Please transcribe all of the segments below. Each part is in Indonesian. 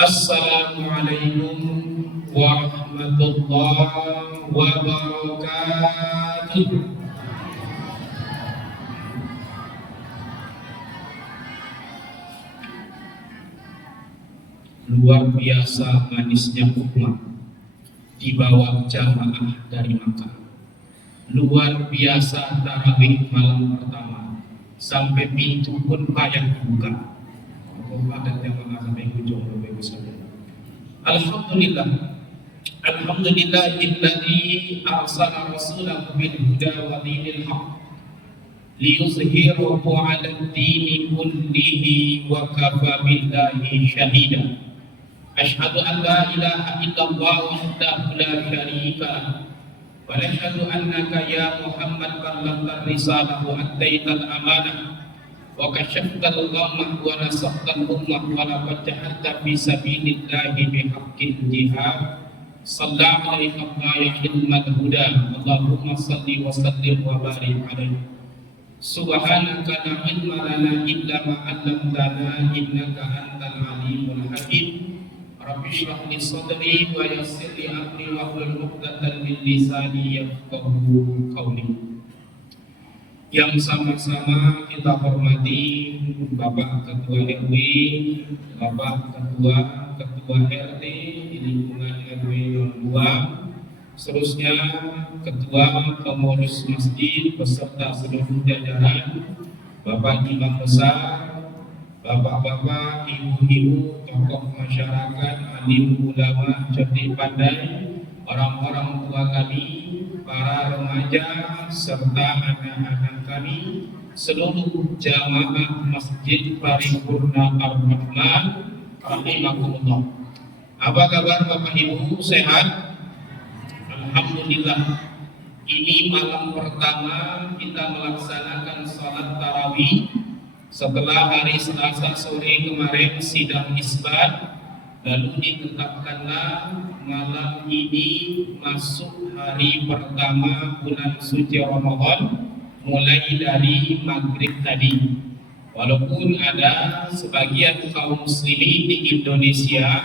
Assalamualaikum warahmatullahi wabarakatuh. Luar biasa manisnya umat dibawa jamaah dari Makkah. Luar biasa tarawih malam pertama, sampai pintu pun payah dibuka. Ada jamaah sampai ujung Bapak Ibu sekalian. Alhamdulillahilladzi arsala rasulahu bil huda wa dinil haqq liyuzhirahu 'ala ad-dini kullihi wa kafa billahi shahida. Asyhadu an la ilaha illallah wahdahu la syarika lahu wa asyhadu annaka ya Muhammad balagta risalah wa addaital amanah wa kasyaftal ghammah wa nasahtal ummah wa laqad jahadta fi sabilillahi bihaqqil jihad. Sallallahu alaihi wa sallam huda. Allahumma salli wa sallim wa barik alaihi. Subhanaka la ilma lana illa ma 'allamtana innaka antal alimul hakim. Rabbi shrah li sadri wa yassir li amri wa hlul 'uqdatam min lisani yafqahu qawli. Yang sama-sama kita hormati Bapak Ketua RW, Bapak Ketua RT di lingkungan RW 02, seterusnya Ketua Pengurus Masjid beserta seluruh jajaran, Bapak Imam Besar, Bapak-bapak, ibu-ibu, tokoh masyarakat, alim ulama, cerdik pandai, orang-orang tua kami, para remaja, serta anak-anak kami, seluruh jamaah Masjid Paripurna Ar-Rahman rahimakumullah. Apa kabar Bapak Ibu, sehat? Alhamdulillah. Ini malam pertama kita melaksanakan salat tarawih setelah hari Selasa sore kemarin sidang isbat, lalu ditetapkanlah malam ini masuk hari pertama bulan suci Ramadan mulai dari maghrib tadi. Walaupun ada sebagian kaum muslimin di Indonesia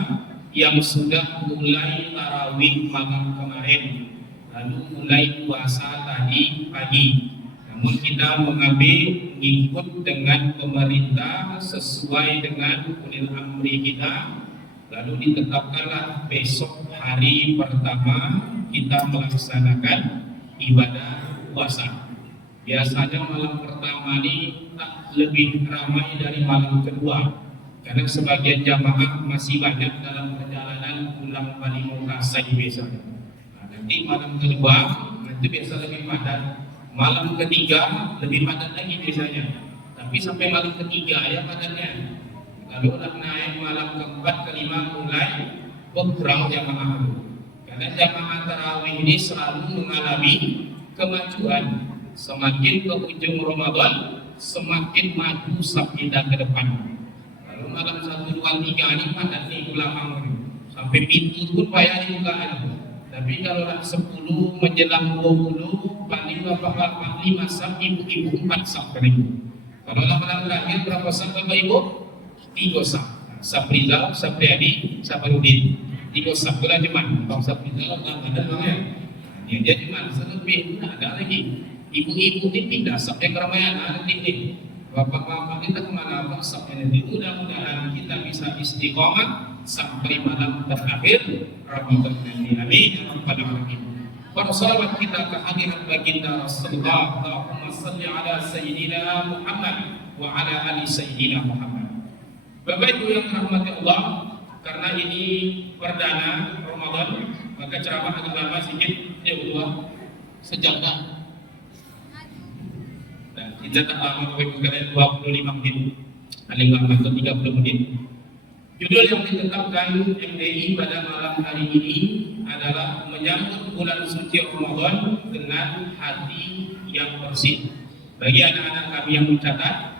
yang sudah mulai tarawih malam kemarin, lalu mulai puasa tadi pagi. Namun kita mengambil ikut dengan pemerintah sesuai dengan ulil amri kita, lalu ditetapkanlah besok hari pertama kita melaksanakan ibadah puasa. Biasanya malam pertama ini tak lebih ramai dari malam kedua, karena sebagian jamaah masih banyak dalam perjalanan pulang Paling Kasai biasanya. Nah, nanti malam kedua nanti biasa lebih padat. Malam ketiga lebih padat lagi biasanya, tapi sampai malam ketiga ya padatnya. Lalu naik malam keempat, kelima mulai berkurang jamaah. Karena jamaah tarawih ini selalu mengalami kemajuan. Semakin ke ujung Ramadan, semakin maju saf kita ke depan. Lalu malam 1, 2, 3 ini padat nih ulama sampai pintu pun payah dibuka. Tapi kalau 10 menjelang 20 paling bapak 5 saf, ibu-ibu 4 saf paling. Kalau malam terakhir berapa saf Bapak Ibu? 3 saf. Saf Rizal, saf Riyadi, saf Arudin. 3 saf bulan Jumat. Bang saf Rizal enggak ada namanya. Dia Jumat, lebih ada lagi. Ibu-ibu ini pindah saf yang keramaian nanti nih. Bapak-bapak kita kemana Pak safnya nanti? Mudah-mudahan kita bisa istiqomah sampai malam terakhir Ramadan nanti. Amin ya rabbal alamin. Para salawat kita ke hadirat baginda Rasulullah. Allahumma salli ala sayyidina Muhammad wa ala ali sayyidina Muhammad. Bapak Ibu yang dirahmati Allah, karena ini perdana Ramadan, maka ceramah agak lama sedikit, ya Allah, sejagat. Nah, kita tak lama Bapak Ibu sekalian 25 menit, paling lama itu 30 menit. Judul yang ditetapkan MDI pada malam hari ini adalah menyambut bulan suci Ramadan dengan hati yang bersih. Bagi anak-anak kami yang mencatat,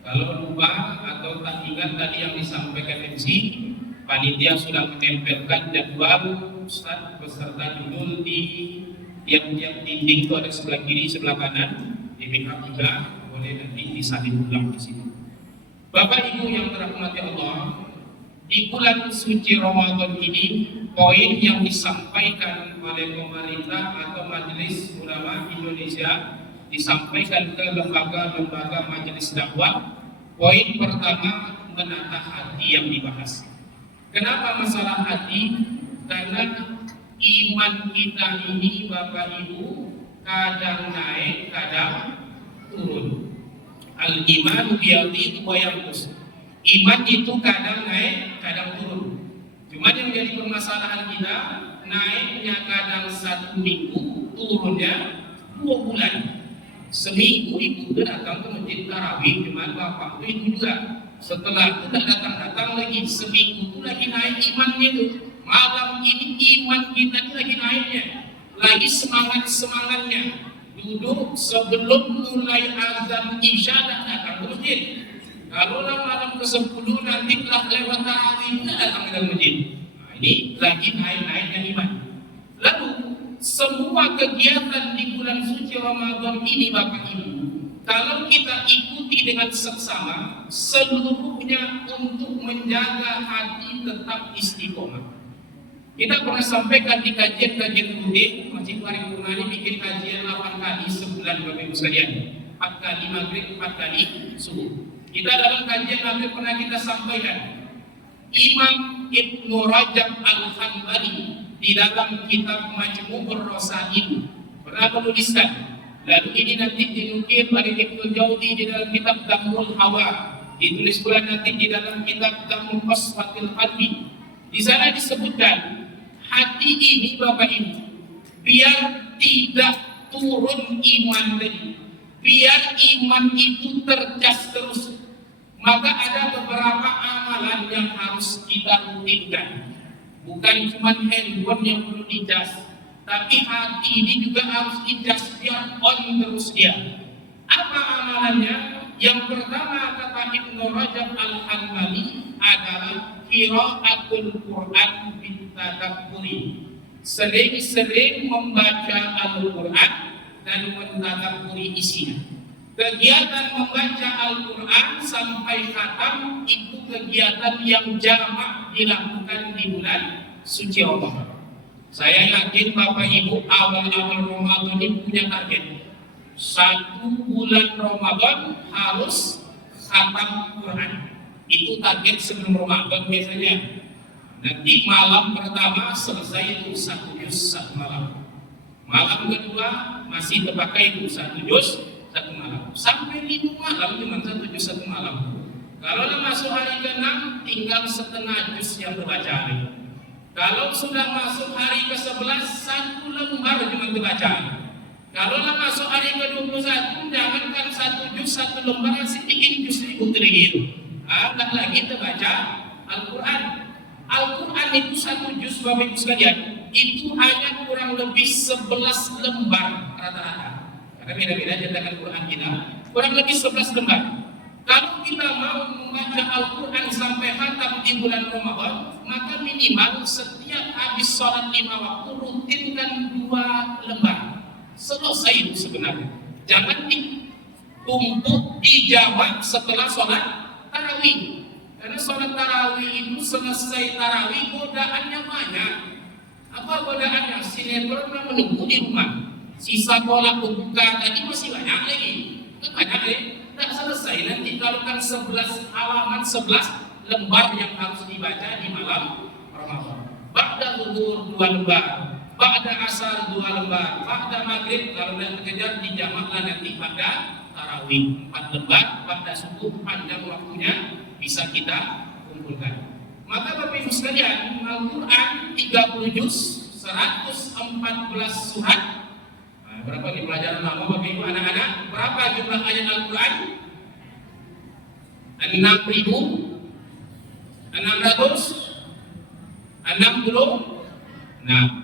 kalau lupa atau tak ingat tadi yang disampaikan MC, panitia sudah menempelkan jadwal Ustaz beserta judul di tiap-tiap dinding itu ada sebelah kiri, sebelah kanan, di pihak juga boleh nanti disalin ulang di sini. Bapak Ibu yang dirahmati Allah, di bulan suci Ramadan ini, poin yang disampaikan oleh pemerintah atau Majelis Ulama Indonesia disampaikan ke lembaga-lembaga majelis dakwah. Poin pertama, menata hati yang dibahas. Kenapa masalah hati? Karena iman kita ini Bapak Ibu kadang naik, kadang turun. Al-iman biyazidu wa yanqus. Iman itu kadang naik, kadang turun. Cuma yang menjadi permasalahan kita, naiknya kadang 1 minggu, turunnya 2 bulan. Seminggu ibu datang ke masjid tarawih, cuman bapak itu juga. Setelah itu tidak datang lagi, seminggu itu lagi naik imannya itu. Malam ini iman kita ini lagi naiknya, lagi semangatnya. Duduk sebelum mulai azan isya datang ke masjid. Kalau malam ke-10 nanti telah lewat tarawih datang ke masjid. Nah, ini lagi naik-naiknya iman. Lalu semua kegiatan di bulan suci Ramadan ini Bapak Ibu, kalau kita ikuti dengan seksama, seluruhnya untuk menjaga hati tetap istiqomah. Kita pernah sampaikan di kajian-kajian rutin, Masjid Paripurna ini bikin kajian 8 kali sebulan Bapak Ibu sekalian, 4 kali maghrib, 4 kali subuh. Kita dalam kajian maghrib pernah kita sampaikan, Imam Ibnu Rajab Al-Hanbali di dalam kitab Majmu'ur Rasail pernah menuliskan, lalu ini nanti dinukil oleh Ibnu Jauzi di dalam kitab Dhammul Hawa, ditulis pula nanti di dalam kitab Dhammul Qaswatil Qalbi. Di sana disebutkan hati ini Bapak Ibu, biar tidak turun iman lagi, biar iman itu tercas terus, maka ada beberapa amalan yang harus kita rutinkan. Bukan cuma handphone yang perlu dicas, tapi hati ini juga harus dicas biar on terus dia. Apa amalannya? Yang pertama kata Ibnu Rajab Al-Hanbali adalah qiraatul Quran bitadabburi. Sering-sering membaca Al-Quran dan mentadabburi isinya. Kegiatan membaca Al-Quran sampai khatam itu kegiatan yang jamak dilakukan di bulan suci Ramadan. Saya yakin Bapak Ibu awal-awal Ramadan ini punya target. 1 bulan Ramadan harus khatam Quran. Itu target sebelum Ramadan biasanya. Nanti malam pertama selesai itu 1 juz 1 malam. Malam kedua masih terpakai itu 1 juz 1 malam. Sampai 5 malam cuma 1 juz 1 malam. Kalau masuk hari ke-6 tinggal setengah juz yang terbaca. Kalau sudah masuk hari ke-11 1 lembar cuma terbaca. Kalau masuk hari ke-21 jangankan 1 juz 1 lembar, masih bikin juz ribut lagi. Enggak lagi terbaca Al-Quran. Al-Quran itu 1 juz Bapak Ibu sekalian, itu hanya kurang lebih 11 lembar rata-rata. Karena beda-beda cetakan Quran kita, kurang lebih 11 lembar. Kalau kita mau membaca Al-Quran sampai khatam di bulan Ramadan, maka minimal setiap habis sholat 5 waktu rutinkan 2 lembar. Selesai itu sebenarnya. Jangan ditumpuk di jamak setelah sholat tarawih. Karena sholat tarawih itu selesai tarawih godaannya banyak. Apa godaannya? Sinetron menunggu di rumah. Sisa bola buka tadi masih banyak lagi. Banyak lagi. Tak selesai nanti kalau kan 11 halaman 11 lembar yang harus dibaca di malam Ramadan. Ba'da zuhur 2 lembar, ba'da asar 2 lembar, ba'da maghrib kalau tidak terkejar dijamaklah nanti pada tarawih 4 lembar, ba'da subuh panjang waktunya bisa kita kumpulkan. Maka Bapak Ibu sekalian, Al-Quran 30 juz, 114 surat. Berapa di pelajaran lama Bapak Ibu anak-anak? Berapa jumlah ayat Al-Quran? 6.660. Nah,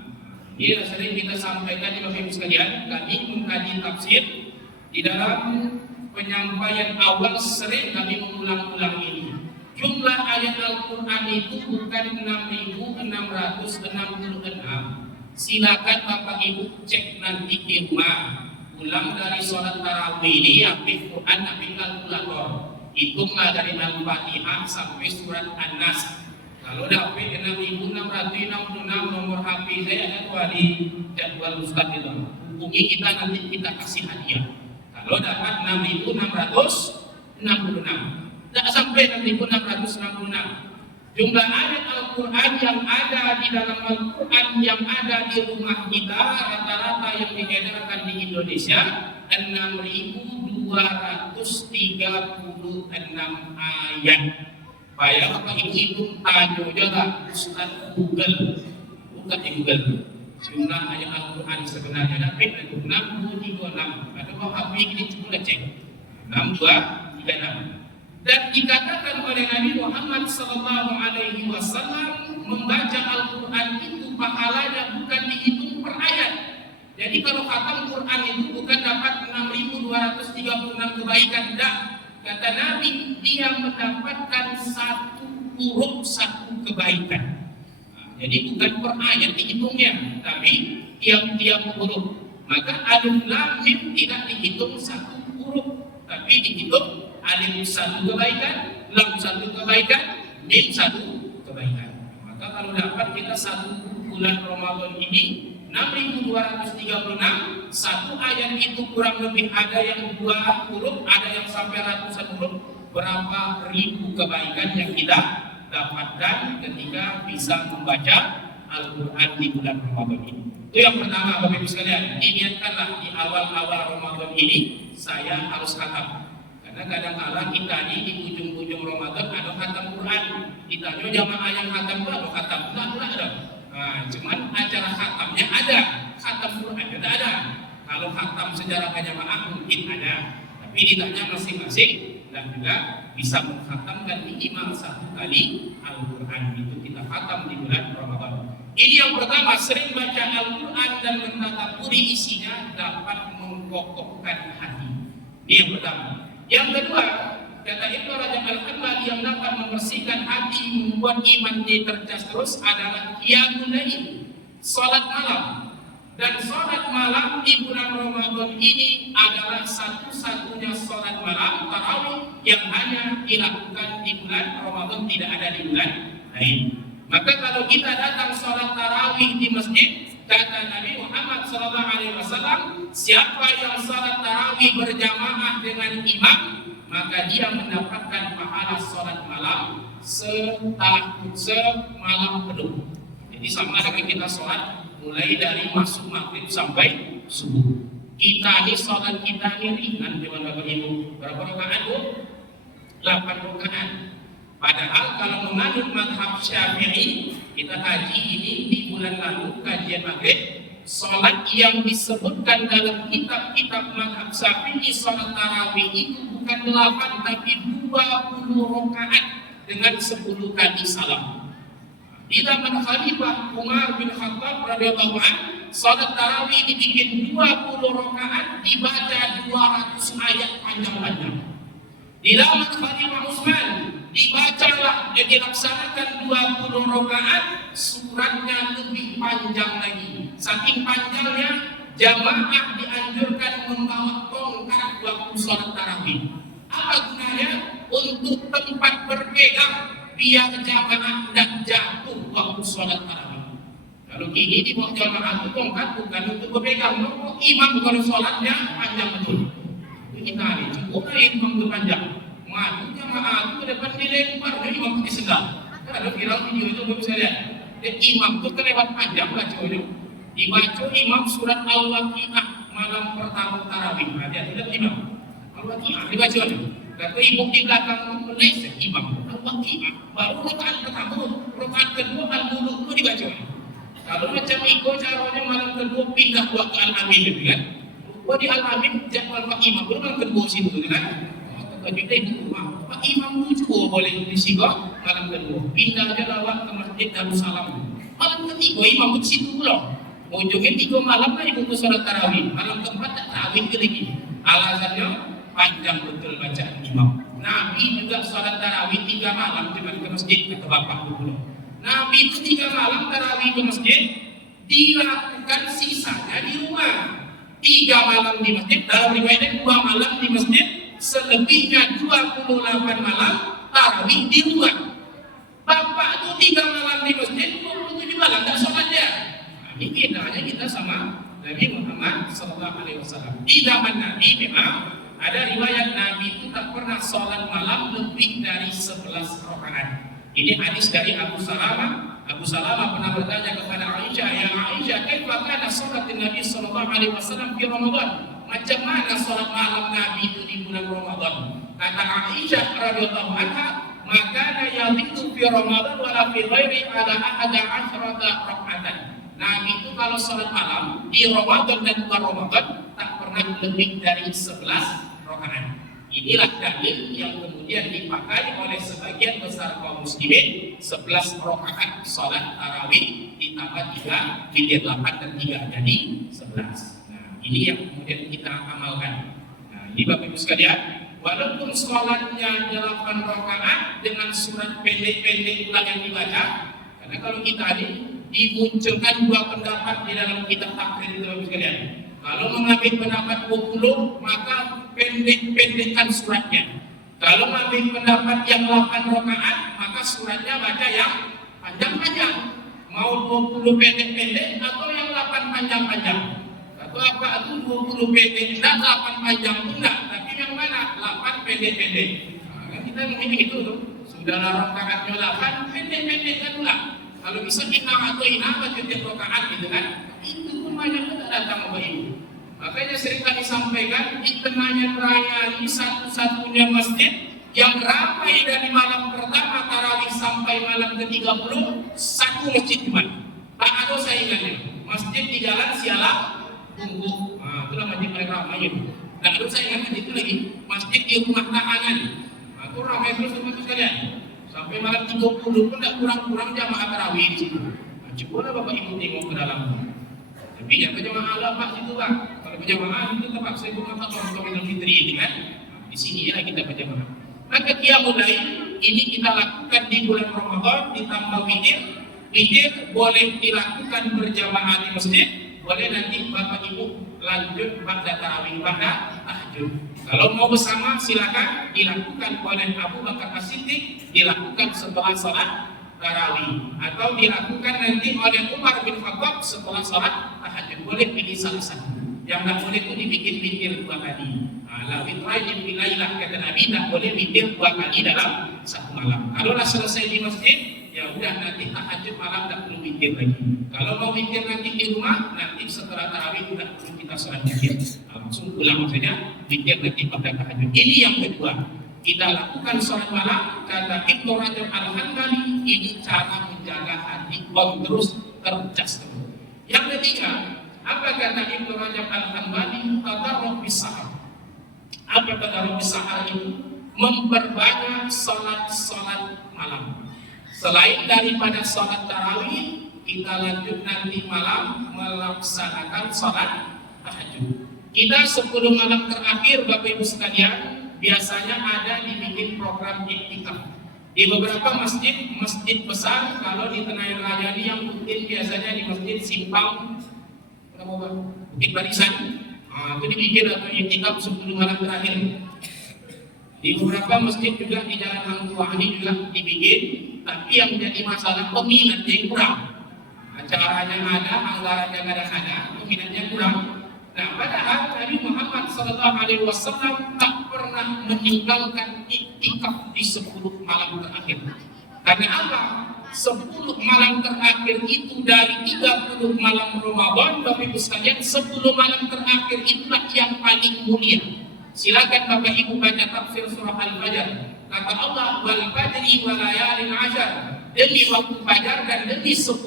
ini sering kita sampaikan di Bapak Ibu sekalian. Kami mengkaji tafsir di dalam penyampaian awal sering kami mengulang-ulang ini. Jumlah ayat Al-Quran itu bukan 6.666. Silakan Bapak Ibu cek nanti di rumah. Pulang dari sholat tarawih ini ambil Quran, ambil kalkulator. Hitunglah dari Al-Fatihah sampai surat An-Nas. Kalau dapat 6.666 nomor HP saya ada tuh di jadwal Ustaz itu. Hubungi kita nanti kita kasih hadiah. Kalau dapat 6.666, tidak sampai 6.666. Jumlah ayat Al-Quran yang ada di dalam Al-Quran yang ada di rumah kita rata-rata yang diedarkan di Indonesia 6.236 ayat. Bayar apa ibu-ibu tanya juga Ustaz Google, buka di Google. Jumlah ayat Al-Quran sebenarnya dapat 626. Ada kok HP ini coba cek 6236. Dan dikatakan oleh Nabi Muhammad SAW membaca Al-Quran itu pahalanya bukan dihitung per ayat. Jadi kalau khatam Quran itu bukan dapat 6.236 kebaikan, tidak. Kata Nabi, dia mendapatkan satu huruf satu kebaikan. Jadi bukan per ayat dihitungnya, tapi tiap-tiap huruf. Maka alif lam mim tidak dihitung satu huruf, tapi dihitung alif satu kebaikan, lam satu kebaikan, mim satu kebaikan. Maka kalau dapat kita satu bulan Ramadan ini 6.236, satu ayat itu kurang lebih ada yang 2 huruf, ada yang sampai ratusan huruf. Berapa ribu kebaikan yang kita dapatkan ketika bisa membaca Al-Quran di bulan Ramadan ini. Itu yang pertama, Bapak Ibu sekalian. Niatkanlah di awal-awal Ramadan ini saya harus khatam. Karena kadang-kadang kita di ujung-ujung Ramadan ada khatam Quran. Ditanya jamaah yang khatam itu ada khatam? Enggak ada. Nah, cuman acara khatamnya ada, khatam Quran tidak ada. Kalau khatam secara jamaah mungkin ada, tapi ditanya masing-masing dan juga bisa mengkhatamkan minimal 1 kali Al-Quran. Itu kita khatam di bulan Ramadan. Ini yang pertama, sering baca Al-Quran dan mentadabburi isinya dapat mengkokohkan hati. Ini yang pertama. Yang kedua, kata Ibnu Rajab Al-Hambali, yang dapat membersihkan hati, membuat iman tercas terus adalah qiyamul lail, salat malam. Dan salat malam di bulan Ramadan ini adalah satu-satunya salat malam tarawih yang hanya dilakukan di bulan Ramadan, tidak ada di bulan lain. Maka kalau kita datang salat tarawih di masjid, kata Nabi Muhammad SAW, siapa yang salat tarawih berjamaah dengan imam, maka dia mendapatkan pahala salat malam semalam penuh. Jadi sama dengan kita salat mulai dari masuk maghrib sampai subuh. Kita ini salat kita ini ringan dengan Bapak Ibu. Berapa rakaat, Bu? 8 rakaat. Padahal kalau menganut mazhab Syafi'i, kita kaji ini di bulan lalu kajian maghrib, salat yang disebutkan dalam kitab-kitab mazhab Syafi'i salat tarawih itu bukan 8 tapi 20 rakaat dengan 10 kali salam. Di zaman Khalifah Umar bin Khattab radhiyallahu anhu, salat tarawih dibikin 20 rakaat, dibaca 200 ayat panjang-panjang. Di zaman Khalifah Utsman dibacalah dan dilaksanakan 20 rakaat, suratnya lebih panjang lagi. Saking panjangnya, jamaah dianjurkan membawa tongkat waktu salat tarawih. Apa gunanya? Untuk tempat berpegang, biar jamaah tidak jatuh waktu sholat tarawih. Kalau gini di bawah jamaah itu tongkat bukan untuk berpegang, imam kalau sholatnya panjang betul. Itu kita ini cukup imam itu panjang. Maju jamaah itu depan dilempar, jadi imam pakai sedang. Ada viral video itu belum saya lihat. Dan imam itu kelewat panjang lah cowoknya. Dibaca imam surat Al-Waqi'ah malam pertama tarawih. Dia tidak imam. Al-Waqi'ah dibaca. Kata ibu di belakang meleset imam Al-Waqi'ah, baru rakaat pertama, rakaat kedua Al-Muluk itu dibaca. Kalau macam itu caranya malam kedua pindah ke Al-Amin gitu kan. Di Al-Amin jadwal Pak Imam itu malam kedua situ kan. Kata kita itu Pak Imam itu juga boleh disigok malam kedua. Pindah aja lawak ke Masjid Darussalam. Malam ketiga imam itu situ pula. Ujungnya 3 malam lah ibu sholat tarawih. Malam keempat tak tarawih lagi. Alasannya panjang betul bacaan imam. Nabi juga sholat tarawih 3 malam cuma ke masjid, kata bapak dulu. Nabi itu 3 malam tarawih ke masjid, dilakukan sisanya di rumah. 3 malam di masjid, dalam riwayatnya 2 malam di masjid, selebihnya 28 malam tarawih di rumah. Bapak itu 3 kita sama Nabi Muhammad SAW. Di zaman Nabi memang ada riwayat Nabi itu tak pernah sholat malam lebih dari 11 rakaat. Ini hadis dari Abu Salamah. Abu Salamah pernah bertanya kepada Aisyah, ya Aisyah, kaifa kana sholat Nabi SAW di Ramadan? Macam mana sholat malam Nabi itu di bulan Ramadan? Kata Aisyah radhiyallahu anha, maka yaitu fi Ramadan wala fi ghairi ala ahada asyrata rakaatan. Nabi itu kalau sholat malam di Ramadan dan luar Ramadan tak pernah lebih dari 11 rakaat. Inilah dalil yang kemudian dipakai oleh sebagian besar kaum muslimin, 11 rakaat sholat tarawih ditambah 3 witir 8 dan 3 jadi 11. Nah, ini yang kemudian kita amalkan. Nah, ini Bapak Ibu sekalian, walaupun sholatnya 8 rakaat dengan surat pendek-pendek ulang yang dibaca, karena kalau kita dimunculkan dua pendapat di dalam kitab takrib itu Bapak Ibu sekalian. Kalau mengambil pendapat 20 maka pendek-pendekkan suratnya. Kalau mengambil pendapat yang 8 rakaat maka suratnya baca yang panjang-panjang. Mau 20 pendek-pendek atau yang 8 panjang-panjang. Atau apa itu 20 pendek enggak, 8 panjang enggak, tapi yang mana? 8 pendek-pendek. Nah, kita memilih itu tuh. Sudah rakaatnya 8 pendek-pendek kan ulang. Kalau bisa kita atau baca tiap rakaat gitu kan. Itu semuanya tidak datang Bapak Ibu. Makanya sering kami sampaikan di tengahnya raya ini satu-satunya masjid yang ramai dari malam pertama tarawih sampai malam ke-30 satu masjid cuma. Tak ada saingannya. Masjid di Jalan Sialang Tunggu. Nah, itulah masjid paling ramai itu. Tak ada saingannya itu lagi. Masjid di Rumah Tahanan. Nah, itu ramai terus teman-teman sekalian. Sampai malam 30 pun tak kurang-kurang jamaah tarawih di situ. Nah, cobalah Bapak Ibu tengok ke dalam. Tapi ya berjamaah lah Pak situ Pak. Kalau berjamaah itu tempat saya pun makan untuk Idul Fitri ini kan. Nah, di sini ya kita berjamaah. Maka qiyamul lail ini kita lakukan di bulan Ramadan ditambah witir. Witir boleh dilakukan berjamaah di masjid, boleh nanti Bapak Ibu lanjut pada tarawih pada tahajud. Kalau mau bersama silakan dilakukan oleh Abu Bakar As-Siddiq, dilakukan setelah salat tarawih atau dilakukan nanti oleh Umar bin Khattab setelah salat tahajud. Boleh pilih salah satu. Yang tak boleh itu dibikin witir 2 kali. La witrain fi lailah kata Nabi, tak boleh witir 2 kali dalam satu malam. Kalau dah selesai di masjid, ya udah nanti tahajud malam tak perlu witir lagi. Kalau mau witir nanti di rumah, nanti setelah tarawih udah perlu kita salat witir. Langsung pulang maksudnya witir nanti pada tahajud. Ini yang kedua. Kita lakukan sholat malam kata Ibnu Rajab Al-Hanbali, ini cara menjaga hati terus tercas. Yang ketiga, apa kata Ibnu Rajab Al-Hanbali? Tadarruf bis sahar. Apa tadarruf bis sahar itu? Memperbanyak sholat malam. Selain daripada sholat tarawih, kita lanjut nanti malam melaksanakan sholat tahajud. Kita 10 malam terakhir Bapak Ibu sekalian biasanya ada dibikin program iktikaf. Di beberapa masjid besar, kalau di Tenayan Raya ini yang rutin biasanya di masjid Simpang Bukit Barisan, itu dibikin atau iktikaf 10 malam terakhir. Di beberapa masjid juga di Jalan Hangtua ini juga dibikin, tapi yang jadi masalah peminatnya yang kurang. Acaranya ada, anggarannya ada, peminatnya kurang. Nah, padahal Nabi Muhammad SAW tak pernah meninggalkan iktikaf di 10 malam terakhir. Karena apa? 10 malam terakhir itu dari 30 malam Ramadan, Bapak Ibu sekalian, 10 malam terakhir itulah yang paling mulia. Silakan Bapak Ibu baca tafsir surah Al-Fajr. Kata Allah, wal fajri wa layalin ashar. Demi waktu fajar dan demi 10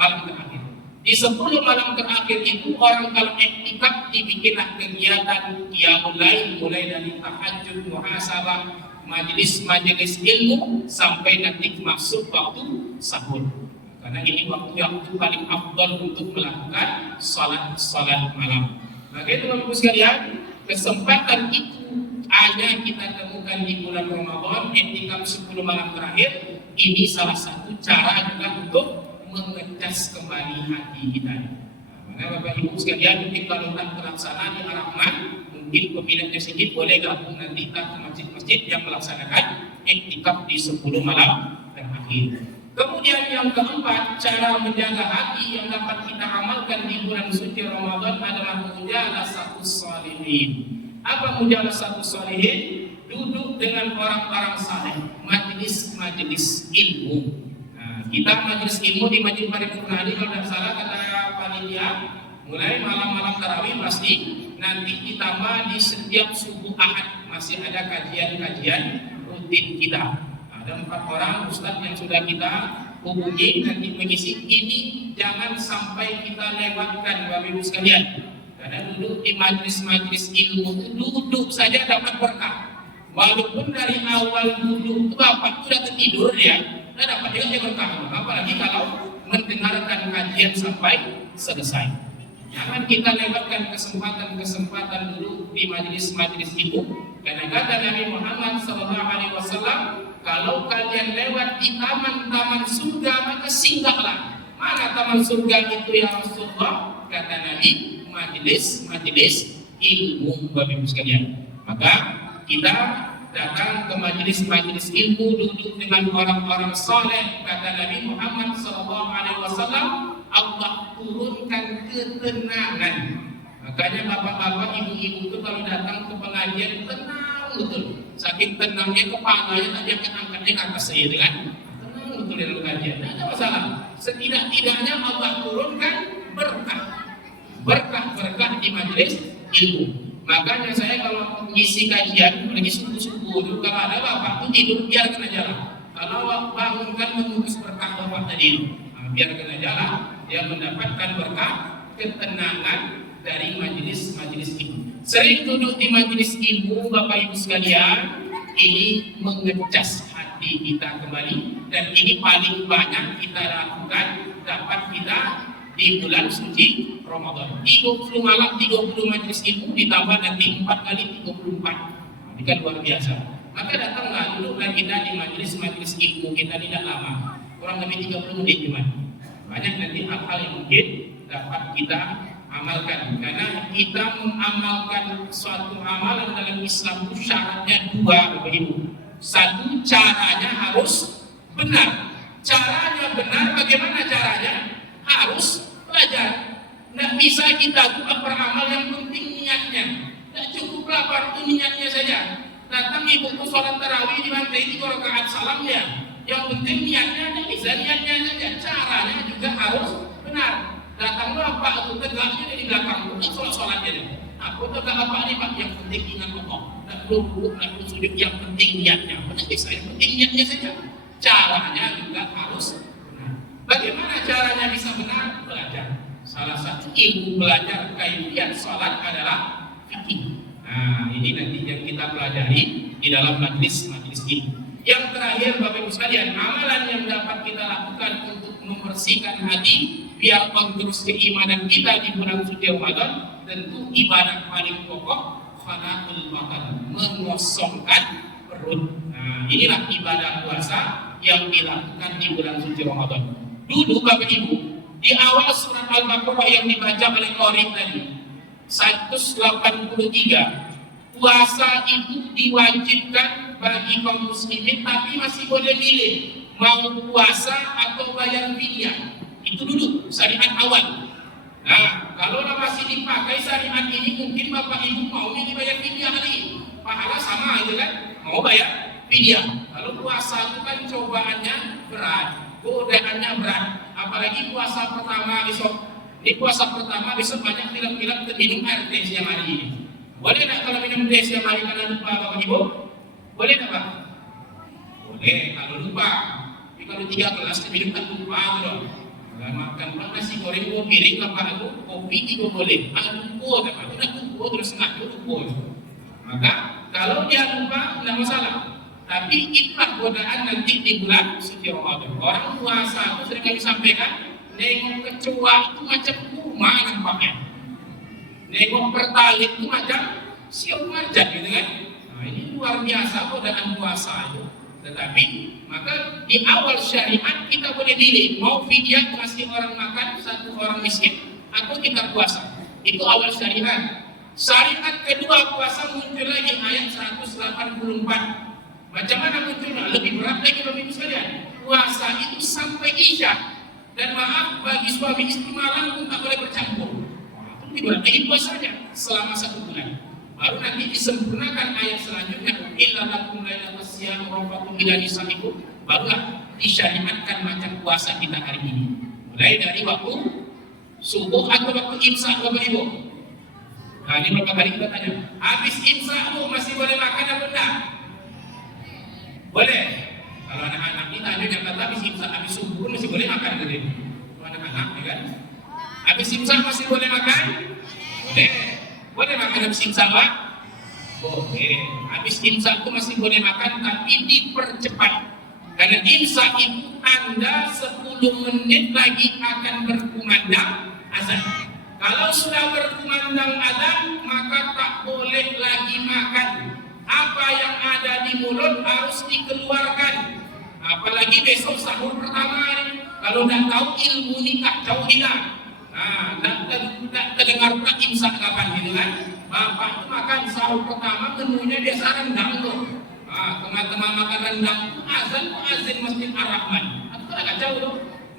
malam terakhir. Di 10 malam terakhir itu orang kalau iktikaf dibikinlah kegiatan qiyamul lail, mulai dari tahajud, muhasabah, majelis ilmu sampai nanti masuk waktu sahur. Karena ini waktu yang paling afdal untuk melakukan salat malam. Maka itu Bapak-Ibu sekalian, kesempatan itu hanya kita temukan di bulan Ramadan, iktikaf 10 malam terakhir. Ini salah satu cara juga untuk mengecas kembali hati kita. Nah, Bapak Ibu sekalian, mungkin kalau tak terlaksana di Ar-Rahman, mungkin peminatnya sedikit boleh gabung nanti ke masjid-masjid yang melaksanakan iktikaf di 10 malam terakhir. Kemudian yang keempat, cara menjaga hati yang dapat kita amalkan di bulan suci Ramadan adalah mujalasatus sholihin. Apa mujalasatus sholihin? Duduk dengan orang-orang saleh, majelis ilmu. Nah, kita majelis ilmu di Masjid Paripurna ini kalau tidak salah kata panitia, mulai malam-malam tarawih pasti, nanti ditambah di setiap subuh Ahad masih ada kajian-kajian rutin kita. Ada 4 orang ustadz yang sudah kita hubungi nanti mengisi ini, jangan sampai kita lewatkan Bapak Ibu sekalian. Karena duduk di majelis-majelis ilmu itu duduk saja dapat berkah. Walaupun dari awal duduk itu Bapak sudah tertidur ya, dan dapat juga berkah. Apalagi kalau mendengarkan kajian sampai selesai. Jangan kita lewatkan kesempatan-kesempatan duduk di majelis-majelis itu. Karena kata Nabi Muhammad SAW, kalau kalian lewat di taman-taman surga maka singgahlah. Mana taman surga itu ya Rasulullah? Kata Nabi, majelis ilmu Bapak Ibu sekalian. Maka kita datang ke majelis-majelis ilmu, duduk dengan orang-orang saleh. Kata Nabi Muhammad SAW, Allah turunkan ketenangan. Makanya bapak-bapak, ibu-ibu itu kalau datang ke pengajian tenang betul. Saking tenangnya kepalanya tadi akan angkatnya ke atas saya kan. Tenang betul dalam pengajian. Tidak ada masalah. Setidak-tidaknya Allah turunkan berkah di majelis ilmu. Makanya saya kalau mengisi kajian lagi subuh-subuh dulu, kalau ada bapak itu tidur biarkan aja lah. Kalau bangunkan mengutus berkah bapak tadi, biarkan aja lah. Dia mendapatkan berkah ketenangan dari majelis ilmu. Sering duduk di majelis ilmu Bapak Ibu sekalian, ini mengecas hati kita kembali, dan ini paling banyak kita lakukan dapat kita di bulan suci Ramadan. 30 malam 30 majelis ilmu ditambah nanti 4 kali 34. Ini kan luar biasa. Maka datanglah duduklah kita di majelis ilmu kita tidak lama, kurang lebih 30 menit cuman. Banyak nanti hal-hal yang mungkin dapat kita amalkan, karena kita mengamalkan suatu amalan dalam Islam itu syaratnya 2 Bapak Ibu. 1, caranya harus benar. Caranya benar, bagaimana caranya? Harus belajar. Tidak bisa kita buat beramal, yang penting niatnya. Tidak cukuplah waktu niatnya saja. Datang ibuku sholat tarawih di lantai 3 rakaat salam ya. Yang penting niatnya, tidak bisa niatnya saja. Caranya juga harus benar. Datanglah Pak, aku tegaknya di belakang, bukan sholat-sholatnya. Aku tegak apa nih Pak? Yang penting ingat Allah. Tak perlu sujud, yang penting niatnya. Benar bisa, yang penting niatnya saja. Caranya juga harus benar. Bagaimana caranya bisa benar? Belajar. Salah satu ilmu belajar kaifiat sholat adalah fikih. Nah, ini nanti yang kita pelajari di dalam majelis ilmu. Yang terakhir Bapak Ibu sekalian, amalan yang dapat kita lakukan untuk membersihkan hati biar terus keimanan kita di bulan suci Ramadan, tentu ibadah paling pokok khana'ul badan, mengosongkan perut. Nah, inilah ibadah puasa yang dilakukan di bulan suci Ramadan. Dulu Bapak Ibu, di awal surat Al-Baqarah yang dibaca oleh Qori tadi 183, puasa itu diwajibkan bagi kaum muslimin, tapi masih boleh milih mau puasa atau bayar fidyah. Itu dulu syariat awal. Nah, kalau masih dipakai syariat ini, mungkin Bapak Ibu mau ini bayar fidyah lagi. Pahala sama aja kan? Mau bayar fidyah. Kalau puasa itu kan cobaannya berat, godaannya berat. Apalagi puasa pertama besok. Ini puasa pertama besok banyak film-film minum air teh siang hari ini. Boleh tak kalau minum teh siang hari karena lupa Bapak Ibu? Boleh tak Pak? Boleh kalau lupa. Tapi kalau 3 gelas minum tak lupa dong. Makan nasi goreng 2 piring apa aku kopi 3 boleh. Lupa tak? Sudah lupa terus ngaku lupa. Maka kalau dia lupa tidak masalah. Tapi itulah godaan nanti di bulan suci Ramadan. Orang puasa itu sering kami sampaikan, nengok kecoa itu macam kurma nampaknya. Nengok pertalit itu macam siap marjan gitu kan. Nah, ini luar biasa godaan puasa itu. Tetapi maka di awal syariat kita boleh pilih mau fidyah kasih orang makan 1 orang miskin atau kita puasa. Itu awal syariat. Syariat kedua puasa muncul lagi ayat 184. Macam mana munculnya? Lebih berat lagi Bapak Ibu sekalian. puasa itu sampai Isya. Dan maaf, bagi suami istri malam pun tak boleh bercampur. Itu lagi puasanya selama 1 bulan. Baru nanti disempurnakan ayat selanjutnya, illa lakum lailatul siyam rafathum ila nisaikum. Barulah disyariatkan macam puasa kita hari ini. Mulai dari waktu subuh atau waktu imsak, Bapak Ibu. Nah, ini beberapa kali kita tanya, habis imsak Bu masih boleh makan apa enggak? Boleh. Kalau anak-anak kita ada yang kata habis imsak, habis subuh masih boleh makan gitu. Anak-anak ya kan? Habis imsak masih boleh makan? Boleh. Boleh makan habis imsak, Pak? Boleh. Habis imsak itu masih boleh makan, tapi dipercepat. Karena imsak itu Anda 10 menit lagi akan berkumandang azan. Kalau sudah berkumandang azan, maka tak boleh lagi makan. Apa yang ada di mulut harus dikeluarkan. Apalagi besok sahur pertama ini, kalau dah tahu ilmu ni kacau hilang. Nah, tak terdengar tak imsak kapan gitu kan? Bapak tu makan sahur pertama menunya biasa rendang tu. Teman-teman makan rendang azan Masjid Ar-Rahman. Itu tak kacau tu.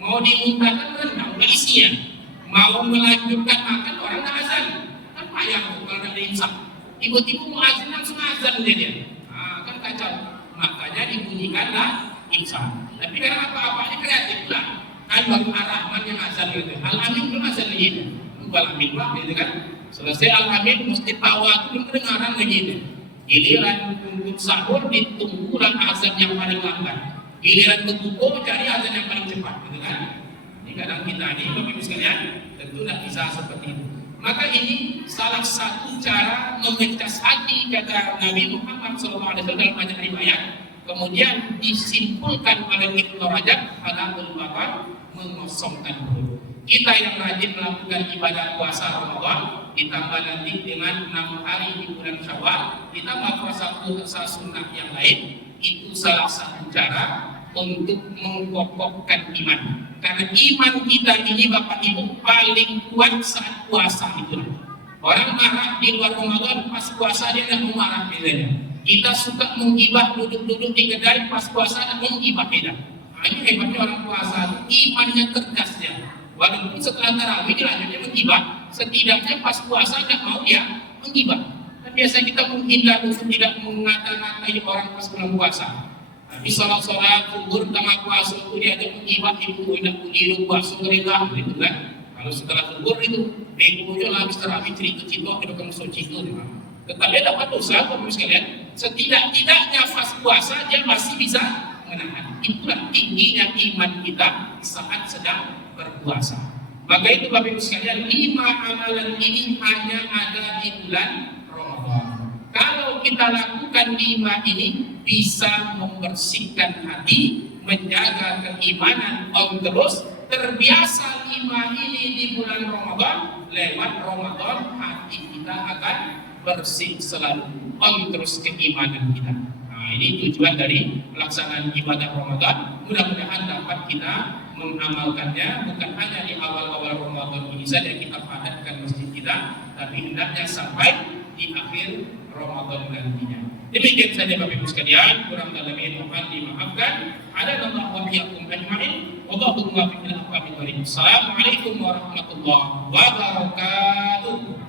Mau dimuntahkan rendang tak isian. Mau melanjutkan makan orang tak azan. Kan payah tu kalau nak imsak. Tiba-tiba mau azan langsung azan dia. Kan kacau. Makanya dibunyikanlah imsak. Tapi karena apa-apa ini kreatif lah. Kan baru Ar-Rahman yang azan gitu. Al-Amin belum azan lagi itu. Al-Amin lah gitu kan. Selesai Al-Amin mesti tawa itu belum kedengaran lagi itu. Giliran tunggu sahur ditunggulah azan yang paling lambat. Giliran berbuka cari azan yang paling cepat gitu kan. Ini kadang kita ini Bapak Ibu sekalian tentu tidak bisa seperti itu. Maka ini salah satu cara memecah hati kata Nabi Muhammad SAW dalam banyak riwayat. Kemudian disimpulkan oleh Ibnu Rajab Halaqul Baqar mengosongkan perut. Kita yang rajin melakukan ibadah puasa Ramadan ditambah nanti dengan 6 hari di bulan Syawal, ditambah puasa sunnah yang lain, itu salah satu cara untuk mengkokohkan iman. Karena iman kita ini Bapak Ibu paling kuat saat puasa itu. Orang marah di luar Ramadan, pas puasa dia tidak mau marah bedanya. Kita suka menggibah duduk-duduk di kedai pas puasa dan menggibah beda. Ini hebatnya orang puasa, imannya cerdas ya. Walaupun setelah tarawih dilanjutnya menggibah, setidaknya pas puasa tidak mau dia menggibah. Dan biasa kita menghindar untuk tidak mengata-ngatai orang pas bulan puasa. Tapi sholat kubur tengah puasa itu dia ada menggibah, ibu tidak mengiru puasa mereka, gitu kan. Kalau setelah kubur itu, begonya lah habis tarawih cerita-cerita kita kamu suci itu. Tetapi dapat dosa, Bapak sekalian, setidak-tidaknya pas puasa dia masih bisa menahan. Itulah tingginya iman kita saat sedang berpuasa. Maka itu Bapak Ibu sekalian, 5 amalan ini hanya ada di bulan Ramadan. Kalau kita lakukan 5 ini, bisa membersihkan hati, menjaga keimanan terus, terbiasa 5 ini di bulan Ramadan. Lewat Ramadan hati kita akan bersih selalu, terus keimanan kita. Nah, ini tujuan dari pelaksanaan ibadah Ramadan. Mudah-mudahan dapat kita mengamalkannya, bukan hanya di awal-awal Ramadan ini saja kita padatkan masjid kita, tapi hendaknya sampai di akhir Ramadan nantinya. Demikian saja Bapak Ibu sekalian, kurang lebihnya mohon dimaafkan. Ada Allah wa iyyakum ajma'in. Wallahu muwaffiq ila aqwamit thoriq. Assalamualaikum warahmatullahi wabarakatuh.